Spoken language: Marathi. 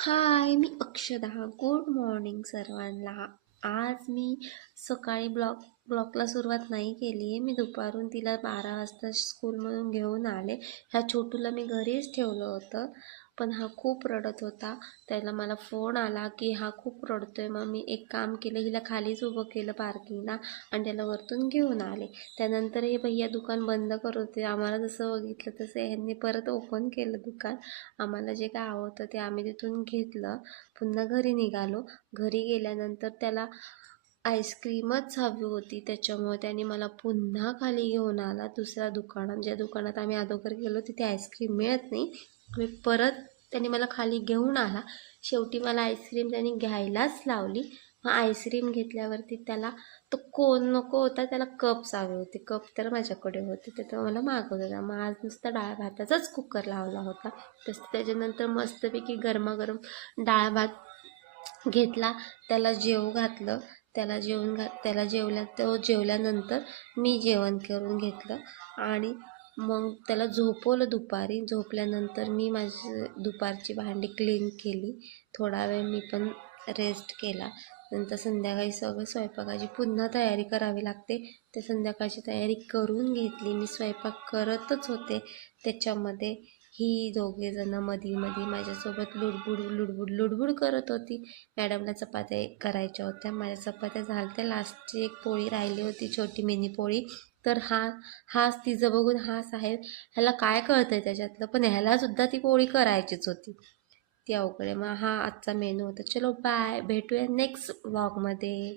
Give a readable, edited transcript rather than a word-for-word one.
हाय, मी अक्षदा. गुड मॉर्निंग सर्वांना. आज मी सकाळी ब्लॉगला सुरुवात नाही केली आहे. मी दुपारून तिला 12 वाजता स्कूलमधून घेऊन आले. ह्या छोटूला मी घरीच ठेवलं होतं, पण हा खूप रडत होता. त्याला मला फोन आला की हा खूप रडतोय. मग मी एक काम केलं, हिला खालीच उभं केलं पार्किंगला आणि त्याला वरतून घेऊन आले. त्यानंतर हे भैया दुकान बंद करत होते. आम्हाला जसं बघितलं तसं ह्यांनी परत ओपन केलं दुकान. आम्हाला जे काय आवडतं ते आम्ही तिथून घेतलं. पुन्हा घरी निघालो. घरी गेल्यानंतर त्याला आईस्क्रीमच हवी होती, त्याच्यामुळे त्याने मला पुन्हा खाली घेऊन आला दुसऱ्या दुकानात. ज्या दुकानात आम्ही अगोदर गेलो तिथे आईस्क्रीम मिळत नाही. मी परत त्याने मला खाली घेऊन आला. शेवटी मला आईस्क्रीम त्याने घ्यायलाच लावली. मग आईस्क्रीम घेतल्यावरती त्याला तो कोण नको होता, त्याला कप्स हवे होते. कप तर माझ्याकडे होते, ते तर मला मागवत होता. मग आज नुसता डाळ भाताचाच कुकर लावला होता. तसं त्याच्यानंतर मस्तपैकी गरमागरम डाळ भात घेतला, त्याला जेवू घातलं. तो जेवल्यानंतर मी जेवण करून घेतलं आणि मग त्याला झोपवलं. दुपारी झोपल्यानंतर मी माझी दुपारची भांडी क्लीन केली. थोडा वेळ मी पण रेस्ट केला. नंतर संध्याकाळी सगळं स्वयंपाकाची पुन्हा तयारी करावी लागते. ते संध्याकाळची तयारी करून घेतली. मी स्वयंपाक करतच होते, त्याच्यामध्ये ही दोघेजणं मधी माझ्यासोबत लुडबुड करत होती. मॅडमला चपात्या करायच्या होत्या. माझ्या चपात्या झाल्या. लास्टची एक पोळी राहिली होती, छोटी मिनी पोळी. तर हाच तिचं बघून हा साहेब, ह्याला काय कळतंय त्याच्यातलं, पण ह्याला सुद्धा ती पोळी करायचीच होती. ती अवघड आहे. मग हा आजचा मेनू होता. चलो बाय, भेटूया नेक्स्ट व्लॉगमध्ये.